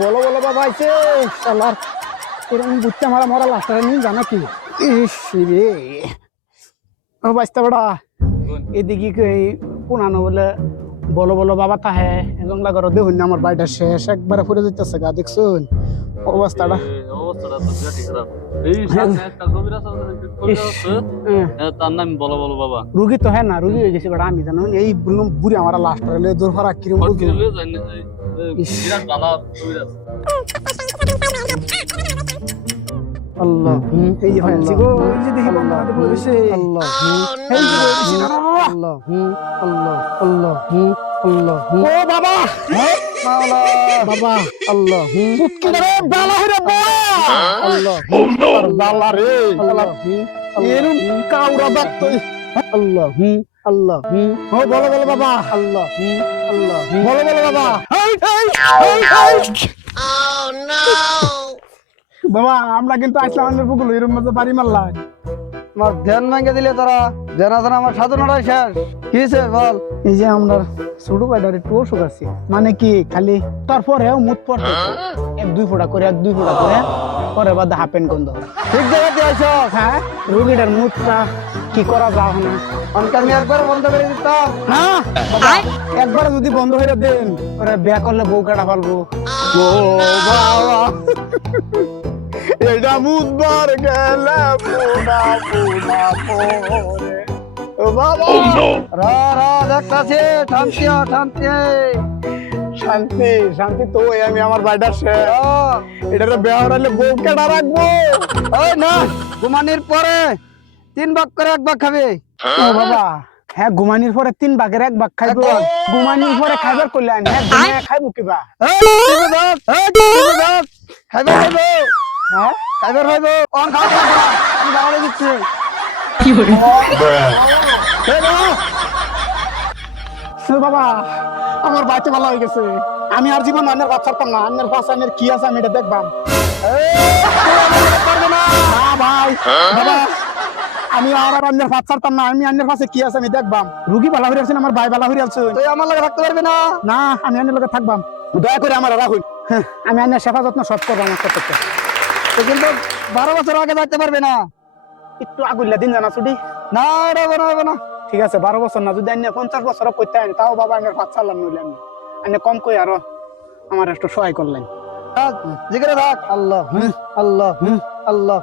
বলো বলো বাবা আইছে শালার এরকম বুঝতে মারা মরা লাস্টারে নিয়ে জানা কি ইস রে ও বাস্তা বড়া এদিকে পুনানো বলে বলো বলো বাবা তাহে জংলা করে দেখুন আমার বাড়িটা শেষ একবারে ফুরে যেতেছে গা দেখছুন অবস্থাটা অবস্থাটা তো বিরাট খারাপ এই সামনে একটা গভীর আছে তার নাম বলো বলো বাবা রুগী তো হ্যাঁ না রুগী হয়ে গেছে বাট আমি জানো এই বুড়ি আমার লাস্টারে লে দূর ফারা কিরম রুগী বিরাট ভালো গভীর আছে আল্লাহ এই যে হয়েছে গো এই যে দেখি বন্ধু বলেছে আল্লাহ এই যে আল্লাহ আল্লাহ আল্লাহ আল্লাহ ও বাবা মাওলা বাবা আল্লাহ সুটকি রে বালা রে বাবা আল্লাহ বালা রে আল্লাহ এরুম কাউরা বাত আল্লাহ আল্লাহ ও বলো বলো বাবা আল্লাহ আল্লাহ বলো বলো বাবা oh no বাবা আমরা কিন্তু আসলাম আমাদের পুকুর এর মধ্যে বাড়ি মারলাম আমার ধ্যান ভেঙে দিলে তোরা জানা জানা আমার সাধনাটাই শেষ কিছে বল এই যে আমরা ছোট ভাইটার একটু অসুখ আছে মানে কি খালি তারপরেও মুত পড়তে এক দুই ফোঁটা করে পরে বাদ হাফ প্যান্ট গন্ধ ঠিক জায়গাতে আইছ হ্যাঁ রোগীটার মুতটা কি করা যাও না অনকার আমি একবার বন্ধ করে দিতাম না একবার যদি বন্ধ হয়ে দেন ওরা বিয়া করলে বউ কাটা ফেলবো ও বাবা এটা বুধবার গেলে পুনা পুনা পরে ও বাবা রা রা দেখতাছে শান্তি শান্তি শান্তি শান্তি তো ওই আমি আমার বাড়িটা এটা তো বিয়া হলে বউ কেডা রাখবো ওই না ঘুমানির পরে 3 ভাগ করে 1 ভাগ খাবে ও বাবা হ্যাঁ ঘুমানির পরে 3 ভাগের 1 ভাগ খাইবো ঘুমানির পরে খাইবার করলে হ্যাঁ ঘুমায় খাইবো কিবা খাইবার খাইবো হ্যাঁ খাইবার খাইবো অন খাওয়া আমি বাড়ালে দিচ্ছি কি করে বাবা আমার বাচ্চা ভালো হয়ে গেছে আমি আর জীবন আন্নার বাচ্চা ছাড়তাম না আন্নার পাশে আন্নার কি আছে আমি এটা দেখবাম না ভাই বাবা আমি আর আন্নার বাচ্চা ছাড়তাম না আমি আন্নার পাশে কি আছে আমি দেখবাম রুগী ভালো হয়ে আছেন আমার ভাই ভালো হয়ে আছে তুই আমার লগে থাকতে পারবি না না আমি আন্নার লগে থাকবাম দয়া করে আমার রাখুন আমি আন্নার সেবা যত্ন সব করবো আমার করতে তুই কিন্তু 12 বছর আগে যাইতে পারবি না একটু আগুল্লা দিন জানা ছুটি না রে হবে না ঠিক আছে 12 বছর না যদি আন্য 50 বছর করতে আইন তাও বাবা আমার ভাত চালাম নইলে আমি আন্য কম কই আরো আমার একটু সহায় করলেন জিগরে থাক আল্লাহ আল্লাহ আল্লাহ